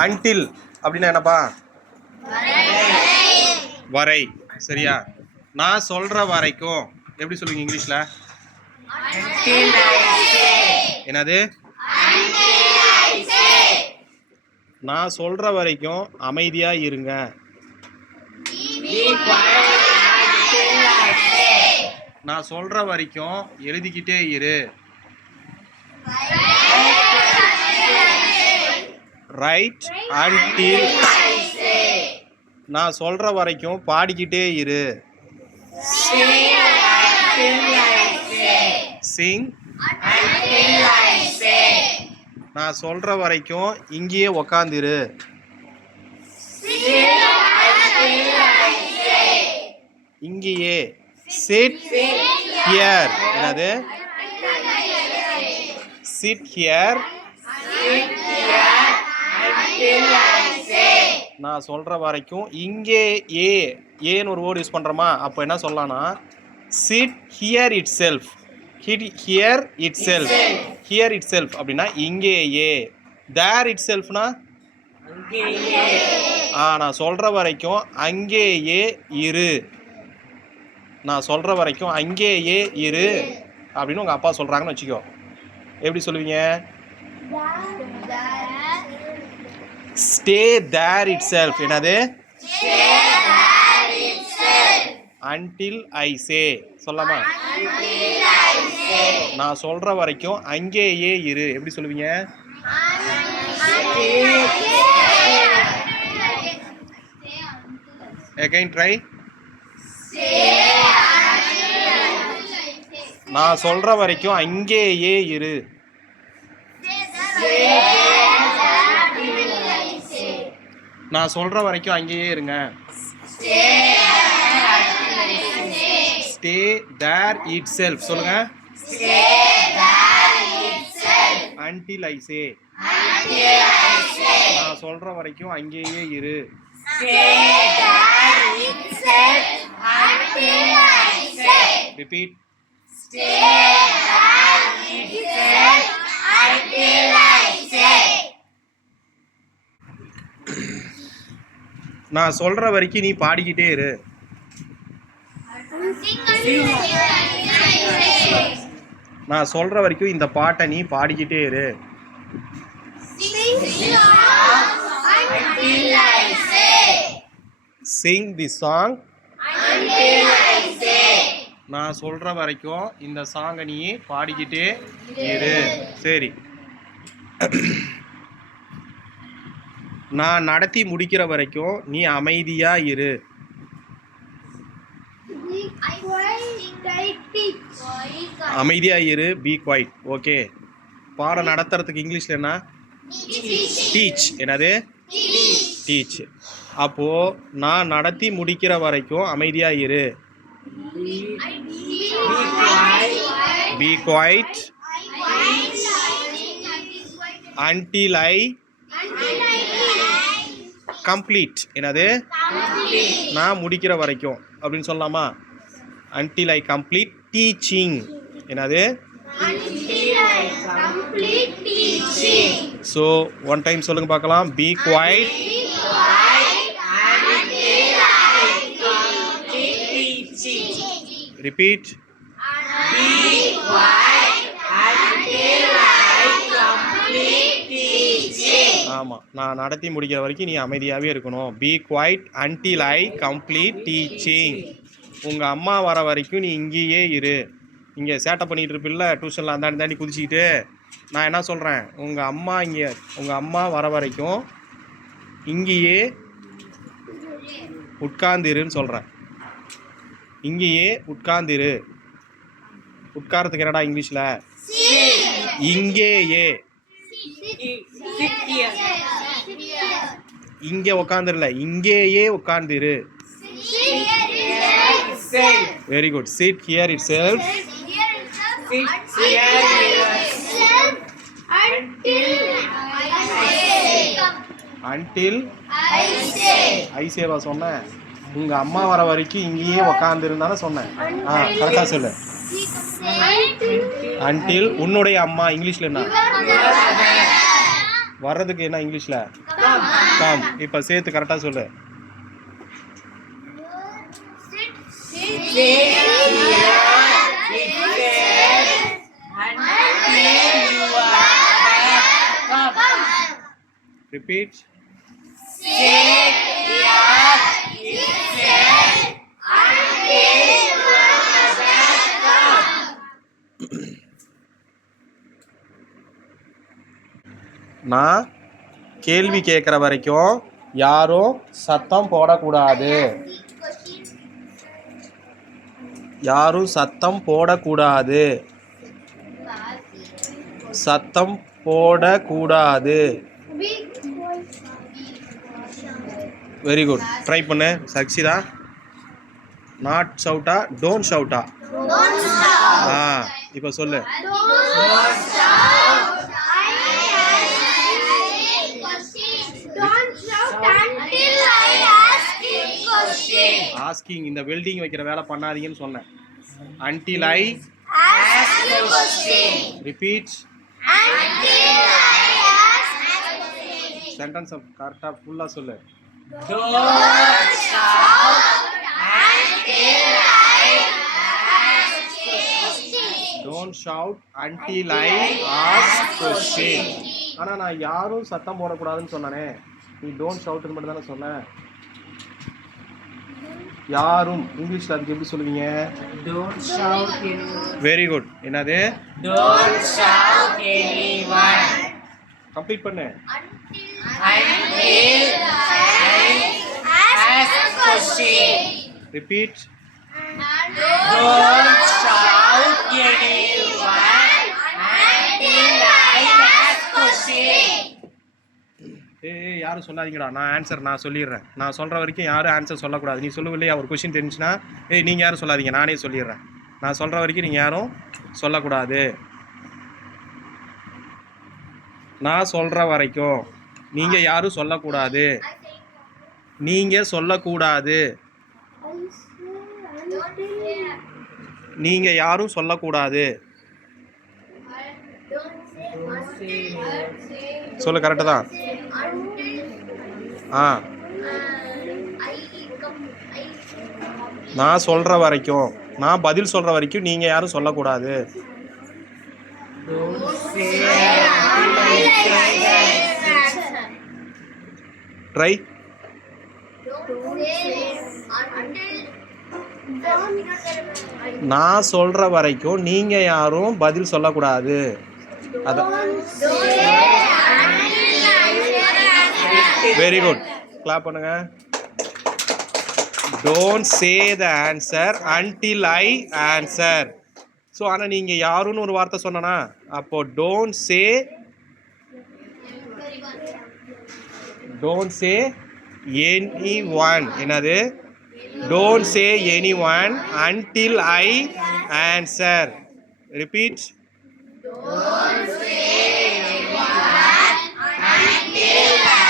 அன்டில் அப்படின்னா என்னப்பா? வரை. சரியா? நான் சொல்ற வரைக்கும் எப்படி சொல்லுவீங்க இங்கிலீஷ்ல? என்னது? நான் சொல்ற வரைக்கும் அமைதியா இருங்க. நான் சொல்ற வரைக்கும் எழுதிக்கிட்டே இரு. Right until. நான் சொல்ற வரைக்கும் பாடிக்கிட்டே இரு. சிங். நான் சொல்ற வரைக்கும் இங்கேயே உக்காந்துரு. இங்கேயே. Sit here. என்னது? Sit here. நான் சொல்ற வரைக்கும் இங்கே ஏன்னு ஒரு வேர்டு யூஸ் பண்றோமா? அப்போ என்ன சொல்லலாம்னா chit here it self. Here it self. Here it self அப்படின்னா இங்கேயே. தேர் இட் செல்ஃப்னா நான் சொல்ற வரைக்கும் அங்கேயே இரு. நான் சொல்ற வரைக்கும் அங்கேயே இரு அப்படின்னு உங்க அப்பா சொல்றாங்கன்னு வச்சுக்கோ. எப்படி சொல்லுவீங்க? Stay there itself. என்னது? Until I say. சொல்லாமா? நான் சொல்ற வரைக்கும் அங்கேயே இரு. எப்படி சொல்லுவீங்க? Again try. நான் சொல்ற வரைக்கும் அங்கேயே இரு. நான் சொல்ற வரைக்கும் அங்கேயே இருங்க. Stay there itself. சொல்லுங்க. Until I say. நான் சொல்ற வரைக்கும் அங்கேயே இரு. ரிப்பீட். நான் சொல்ற வரைக்கும் நீ பாடிக்கிட்டே இரு. நான் சொல்ற வரைக்கும் இந்த பாட்டை நீ பாடிக்கிட்டே இரு. Sing the song. நான் சொல்ற வரைக்கும் இந்த சாங்கை நீ பாடிக்கிட்டே இரு. சரி. நான் நடத்தி முடிக்கிற வரைக்கும் நீ அமைதியா இரு. அமைதியா இரு. Be quiet. ஓகே. பாடம் நடத்துறதுக்கு இங்கிலீஷ்ல என்ன? டீச். என்னது? டீச். அப்போ நான் நடத்தி முடிக்கிற வரைக்கும் அமைதியா இரு. Be quiet until I complete. என்னது? நான் முடிக்கிற வரைக்கும் அப்படின்னு சொல்லலாமா? until I complete teaching. என்னது? so one time சொல்லுங்க பார்க்கலாம். be quiet. repeat. be quiet until I complete teaching. ஆமா, நான் நடத்தி முடிக்கிற வரைக்கும் நீ அமைதியாவே இருக்கணும். be quiet until I complete teaching. உங்க அம்மா வர வரைக்கும் நீ இங்கேயே இரு. இங்கே சேட்டை பண்ணிட்டு இருப்பில்ல டியூஷனில் அந்தாண்டி தாண்டி குதிச்சுக்கிட்டு. நான் என்ன சொல்கிறேன்? உங்கள் அம்மா வர வரைக்கும் இங்கேயே உட்கார்ந்திருன்னு சொல்கிறேன். இங்கேயே உட்கார்ந்திரு. உட்காரத்துக்கு என்னடா இங்கிலீஷில்? இங்கேயே. இங்கே உட்காந்துருல, இங்கேயே உட்கார்ந்திரு. Very good. Sit here itself. until I say வா சொன்னேன். உங்க அம்மா வர வரைக்கும் இங்கேயே உக்காந்துருந்தானே சொன்னேன். கரெக்டா சொல்லு. until உன்னுடைய அம்மா இங்கிலீஷ்ல என்ன? வர்றதுக்கு என்ன இங்கிலீஷ்ல கம். இப்போ சேர்த்து கரெக்டா சொல்லு. Repeat. நான் கேள்வி கேட்குற வரைக்கும் யாரும் சத்தம் போடக்கூடாது. யாரும் சத்தம் போடக்கூடாது. சத்தம் போடக்கூடாது. Very good. ட்ரை பண்ணு சக்ஷிதா. நாட் ஷவுட்டா டோன்ட் ஷவுட்டா? இப்போ சொல்லு. ஆஸ்கிங் இந்த வெல்டிங் வைக்கிற வேலை பண்ணாதீங்கன்னு சொன்னேன். until I ask a question. Repeat. until I ask a question. Sentence கரெக்ட்டா ஃபுல்லா சொல்லு. don't shout until I ask question. don't shout until I ask question. ஆனா நான் யாரும் சத்தம் போடக்கூடாதுன்னு சொன்னானே, நீ டோன்ட் ஷவுட்னு மட்டும் தானே சொன்ன. யாரும் இங்கிலீஷ்ல அதுக்கு எப்படி சொல்லுவீங்க? Don't shout anyone. Very good. என்னது? Don't shout anyone. கம்ப்ளீட் பண்ணு. Until I ask a question. Repeat. Don't shout anyone until I ask question. ஏய் யாரும் சொல்லாதீங்கடா. நான் சொல்லிடுறேன். நான் சொல்கிற வரைக்கும் யாரும் ஆன்சர் சொல்லக்கூடாது. நீ சொல்லவில்லையா ஒரு கொஷின் தெரிஞ்சுன்னா நீங்கள் யாரும் சொல்லாதீங்க, நானே சொல்லிடுறேன். நான் சொல்கிற வரைக்கும் நீங்கள் யாரும் சொல்லக்கூடாது. நான் சொல்கிற வரைக்கும் நீங்கள் யாரும் சொல்லக்கூடாது. நீங்கள் சொல்லக்கூடாது. நீங்கள் யாரும் சொல்லக்கூடாது. சொல்லு கரெக்டு தான். நான் சொல்கிற வரைக்கும், நான் பதில் சொல்கிற வரைக்கும் நீங்கள் யாரும் சொல்லக்கூடாது. ட்ரை. நான் சொல்கிற வரைக்கும் நீங்கள் யாரும் பதில் சொல்லக்கூடாது. அதான். Very good. கிளாப் பண்ணுங்க. Don't say the answer until I answer. So ஆனால் நீங்கள் யாருன்னு ஒரு வார்த்தை சொன்னா அப்போ டோன்ட் சே எனி ஒன். என்னது? Don't say any one until I answer. Repeat. Don't say anyone until I